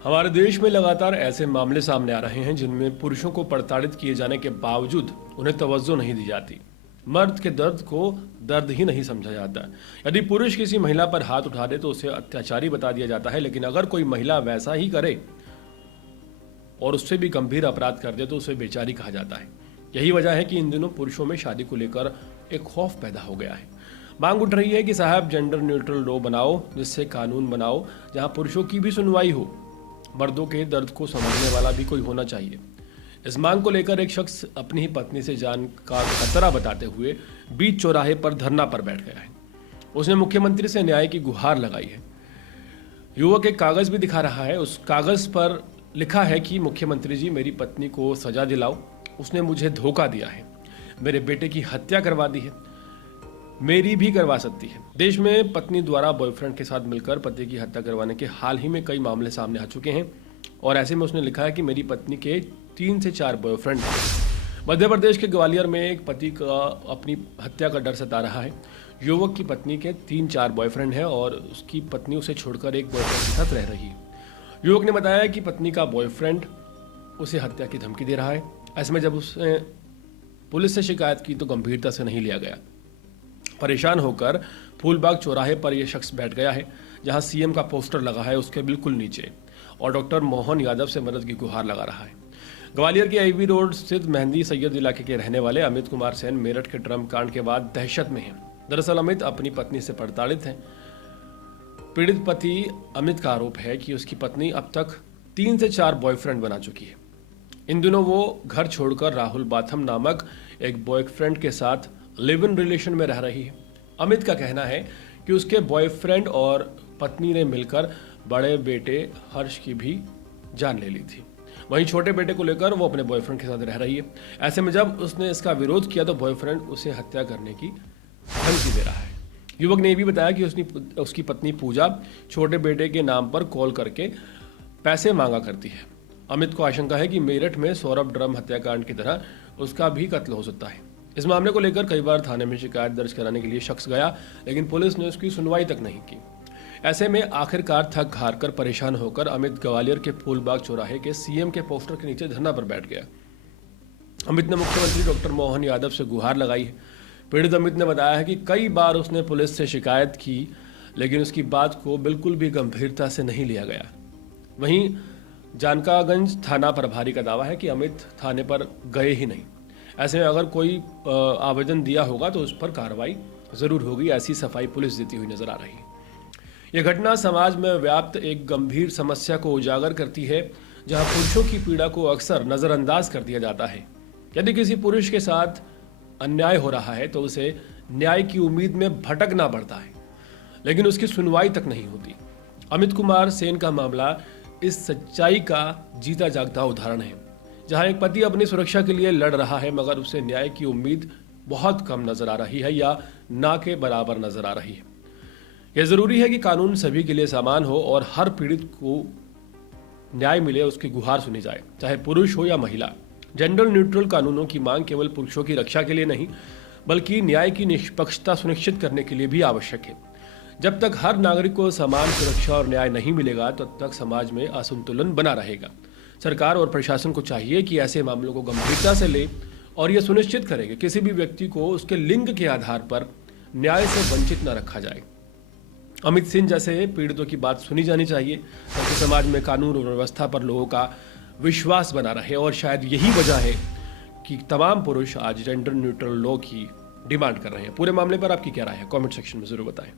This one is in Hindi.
हमारे देश में लगातार ऐसे मामले सामने आ रहे हैं जिनमें पुरुषों को प्रताड़ित किए जाने के बावजूद उन्हें तवज्जो नहीं दी जाती। मर्द के दर्द को दर्द ही नहीं समझा जाता। यदि पुरुष किसी महिला पर हाथ उठा दे तो उसे अत्याचारी बता दिया जाता है, लेकिन अगर कोई महिला वैसा ही करे और उससे भी गंभीर अपराध कर दे तो उसे बेचारी कहा जाता है। यही वजह है कि इन दिनों पुरुषों में शादी को लेकर एक खौफ पैदा हो गया है। मांग उठ रही है कि साहब जेंडर न्यूट्रल लॉ बनाओ, जिससे कानून बनाओ जहां पुरुषों की भी सुनवाई हो। मर्दों के दर्द को समझने वाला भी कोई होना चाहिए। इस मांग को लेकर एक शख्स अपनी ही पत्नी से जान का खतरा बताते हुए बीच चौराहे पर धरना पर बैठ गया है। उसने मुख्यमंत्री से न्याय की गुहार लगाई है। युवक एक कागज भी दिखा रहा है। उस कागज पर लिखा है कि मुख्यमंत्री जी, मेरी पत्नी को सजा दिलाओ, उसने मुझे धोखा दिया है, मेरे बेटे की हत्या करवा दी है, मेरी भी करवा सकती है। देश में पत्नी द्वारा बॉयफ्रेंड के साथ मिलकर पति की हत्या करवाने के हाल ही में कई मामले सामने आ चुके हैं और ऐसे में उसने लिखा है कि मेरी पत्नी के 3 से 4 बॉयफ्रेंड हैं। मध्य प्रदेश के ग्वालियर में एक पति का अपनी हत्या का डर सता रहा है। युवक की पत्नी के 3-4 बॉयफ्रेंड हैं और उसकी पत्नी उसे छोड़कर एक बॉयफ्रेंड के साथ रह रही है। युवक ने बताया कि पत्नी का बॉयफ्रेंड उसे हत्या की धमकी दे रहा है। ऐसे में जब उसने पुलिस से शिकायत की तो गंभीरता से नहीं लिया गया। परेशान होकर फूलबाग चौराहे पर यह शख्स बैठ गया है, जहां सीएम का पोस्टर लगा है उसके बिल्कुल नीचे, और डॉक्टर मोहन यादव से मदद की गुहार लगा रहा है। ग्वालियर के आईवी रोड स्थित मेहंदी सैयद इलाके के रहने वाले अमित कुमार सेन मेरठ के ड्रम कांड के बाद दहशत में हैं। दरअसल अमित अपनी पत्नी से प्रताड़ित हैं। पीड़ित पति अमित का आरोप है कि उसकी पत्नी अब तक 3 से 4 बॉयफ्रेंड बना चुकी है। इन दिनों वो घर छोड़कर राहुल बाथम नामक एक बॉयफ्रेंड के साथ लिव इन रिलेशन में रह रही है। अमित का कहना है कि उसके बॉयफ्रेंड और पत्नी ने मिलकर बड़े बेटे हर्ष की भी जान ले ली थी। वहीं छोटे बेटे को लेकर वो अपने बॉयफ्रेंड के साथ रह रही है। ऐसे में जब उसने इसका विरोध किया तो बॉयफ्रेंड उसे हत्या करने की धमकी दे रहा है। युवक ने यह भी बताया कि उसकी पत्नी पूजा छोटे बेटे के नाम पर कॉल करके पैसे मांगा करती है। अमित को आशंका है कि मेरठ में सौरभ ड्रम हत्याकांड की तरह उसका भी कत्ल हो सकता है। इस मामले को लेकर कई बार थाने में शिकायत दर्ज कराने के लिए शख्स गया, लेकिन पुलिस ने उसकी सुनवाई तक नहीं की। ऐसे में आखिरकार थक हार कर परेशान होकर अमित ग्वालियर के फूलबाग चौराहे के सीएम के पोस्टर के नीचे धरना पर बैठ गया। अमित ने मुख्यमंत्री डॉक्टर मोहन यादव से गुहार लगाई है। पीड़ित अमित ने बताया है कि कई बार उसने पुलिस से शिकायत की, लेकिन उसकी बात को बिल्कुल भी गंभीरता से नहीं लिया गया। वहीं जानकागंज थाना प्रभारी का दावा है कि अमित थाने पर गए ही नहीं। ऐसे में अगर कोई आवेदन दिया होगा तो उस पर कार्रवाई जरूर होगी, ऐसी सफाई पुलिस देती हुई नजर आ रही है। यह घटना समाज में व्याप्त एक गंभीर समस्या को उजागर करती है, जहां पुरुषों की पीड़ा को अक्सर नजरअंदाज कर दिया जाता है। यदि किसी पुरुष के साथ अन्याय हो रहा है तो उसे न्याय की उम्मीद में भटकना पड़ता है, लेकिन उसकी सुनवाई तक नहीं होती। अमित कुमार सेन का मामला इस सच्चाई का जीता जागता उदाहरण है, जहां एक पति अपनी सुरक्षा के लिए लड़ रहा है मगर उसे न्याय की उम्मीद बहुत कम नजर आ रही है या ना के बराबर नजर आ रही है। यह जरूरी है कि कानून सभी के लिए समान हो और हर पीड़ित को न्याय मिले, उसकी गुहार सुनी जाए, चाहे पुरुष हो या महिला। जेंडर न्यूट्रल कानूनों की मांग केवल पुरुषों की रक्षा के लिए नहीं, बल्कि न्याय की निष्पक्षता सुनिश्चित करने के लिए भी आवश्यक है। जब तक हर नागरिक को समान सुरक्षा और न्याय नहीं मिलेगा तब तक समाज में असंतुलन बना रहेगा। सरकार और प्रशासन को चाहिए कि ऐसे मामलों को गंभीरता से ले और यह सुनिश्चित करे कि किसी भी व्यक्ति को उसके लिंग के आधार पर न्याय से वंचित न रखा जाए। अमित सिंह जैसे पीड़ितों की बात सुनी जानी चाहिए ताकि समाज में कानून और व्यवस्था पर लोगों का विश्वास बना रहे, और शायद यही वजह है कि तमाम पुरुष आज जेंडर न्यूट्रल लॉ की डिमांड कर रहे हैं। पूरे मामले पर आपकी क्या राय है? कमेंट सेक्शन में जरूर बताएं।